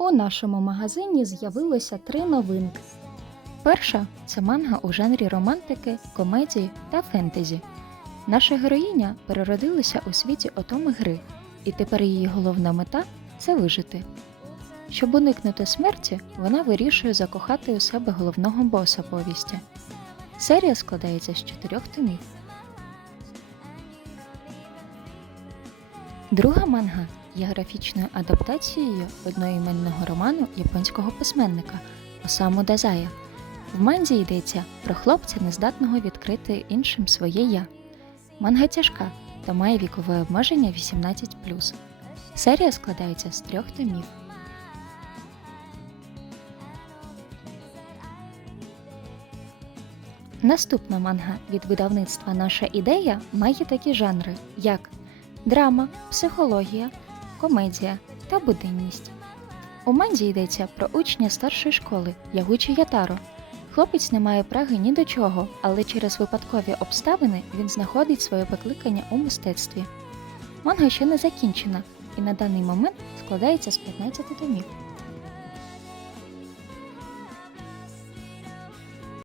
У нашому магазині з'явилося три новинки. Перша це манга у жанрі романтики, комедії та фентезі. Наша героїня переродилася у світі отоми гри, і тепер її головна мета це вижити. Щоб уникнути смерті, вона вирішує закохати у себе головного боса повісті. Серія складається з чотирьох томів. Друга манга є графічною адаптацією одноіменного роману японського письменника Осаму Дазая. В манзі йдеться про хлопця, нездатного відкрити іншим своє я. Манга тяжка та має вікове обмеження 18. Серія складається з трьох томів. Наступна манга від видавництва Наша ідея має такі жанри, як драма, психологія, комедія та буденність. У манзі йдеться про учня старшої школи Ягучі Ятаро. Хлопець не має праги ні до чого, але через випадкові обставини він знаходить своє покликання у мистецтві. Манга ще не закінчена і на даний момент складається з 15 томів.